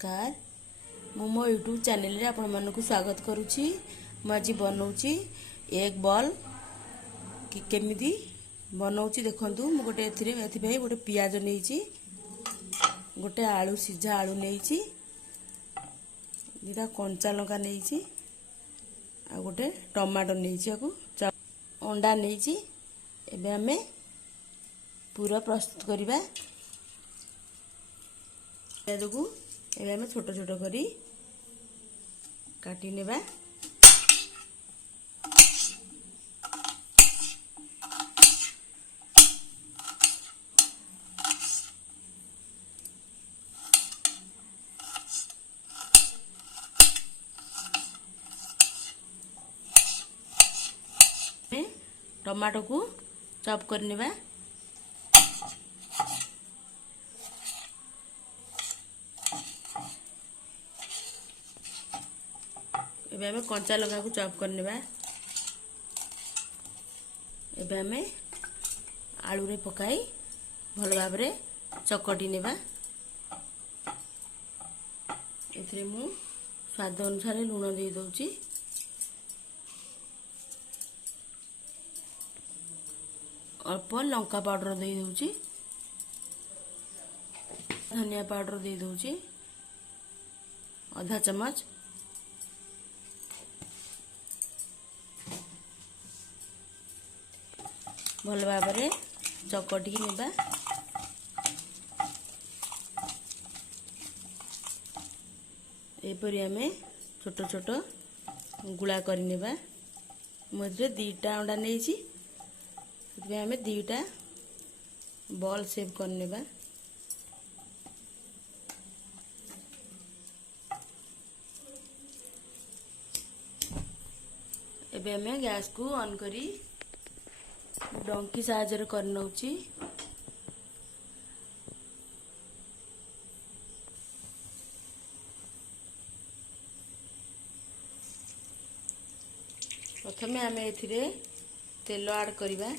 नमस्कार मो YouTube channel रे आपण मानकु स्वागत करुछि। मु आज बनाउछि एग बॉल केमिति बनाउछि देखंतु। मु गोटे एथि भाई गोटे पियाज नेइछि, गोटे आलू सिझा आलू नेइछि, दिटा कंचा लंका नेइछि आ गोटे टमाटो नेइछि, आकु अंडा नेइछि। एबे हमें पूरा प्रस्तुत करिबा। पियाज को एबे हमें छोट छोट करी काटी नेबा। टमाटो को चॉप कर नेबा। एबे हमें कंचा लंका को चॉप कर नेबा। एबे हमें आलू रे पकाई भल भाव रे चकटी नेबा। एथरे मु स्वाद अनुसार लूण दे दउची, अल्प लंका पाउडर दे दउची, धनिया पाउडर दे दउची आधा चम्मच, भल भाव रे चकटी नेबा। एपरी हमें छोट छोट गुला कर नेबा। मुझे दीटा अंडा नेइछि, सेतबे हमें दीटा बॉल शेप कर नेबा। एबे हमें गैस को ऑन करी डंकी साहाय्य कर नउची। प्रथमे हमें एथिरे तेल ऐड करिबा।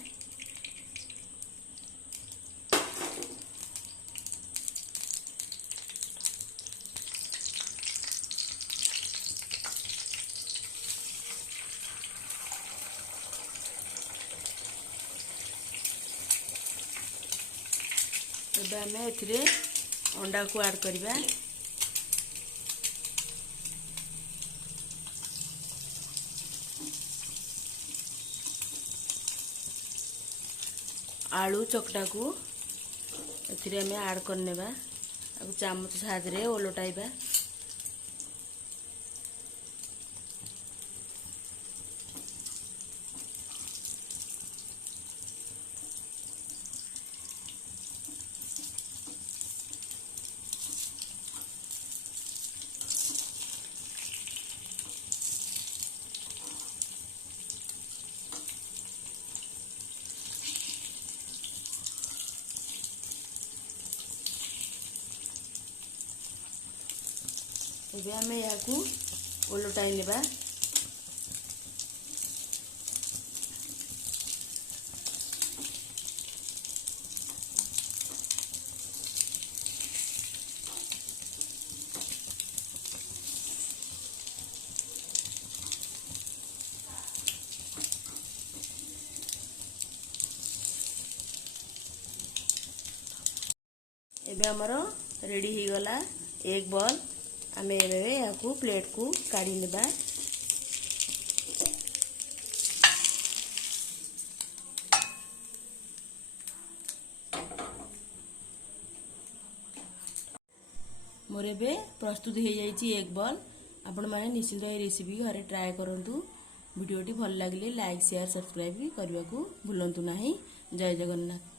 एबे हमें एथिरे अंडा को ऐड करिबा। आलू चकटा को एथिरे हमें ऐड कर नेबा। आ चामच साहाय्य रे ओलटाइबा। एबे हमें या को ओलटाई नेबा। एबे हमर रेडी ही गला एग बॉल। आमे एबे या को प्लेट को काढ़ी नेबा। मोर एबे प्रस्तुत हो जाइए एग बॉल। आपण माने निश्चित ए रेसिपी घरे ट्राए करंतु। वीडियोटी भल लागिले लाइक शेयर सब्सक्राइब भी करने को भूलंतु नहीं। जय जगन्नाथ।